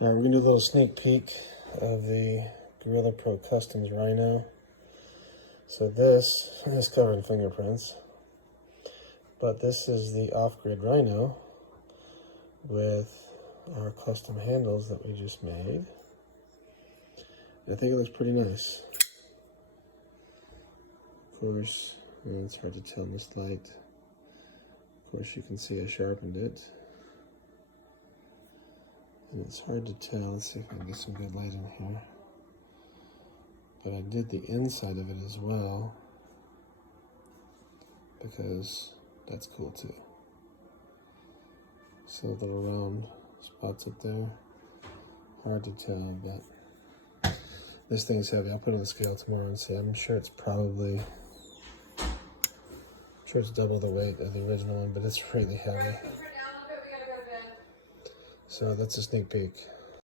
We're going to do a little sneak peek of the Gorilla Pro Customs Rhino. So this is covered in fingerprints, but this is the off-grid Rhino with our custom handles that we just made. I think it looks pretty nice. Of course, it's hard to tell in this light. Of course, you can see I sharpened it. And it's hard to tell. Let's see if I can get some good light in here. But I did the inside of it as well, because that's cool too. So little round spots up there. Hard to tell, but this thing's heavy. I'll put it on the scale tomorrow and see. I'm sure it's probably, double the weight of the original one, but it's really heavy. So that's a sneak peek.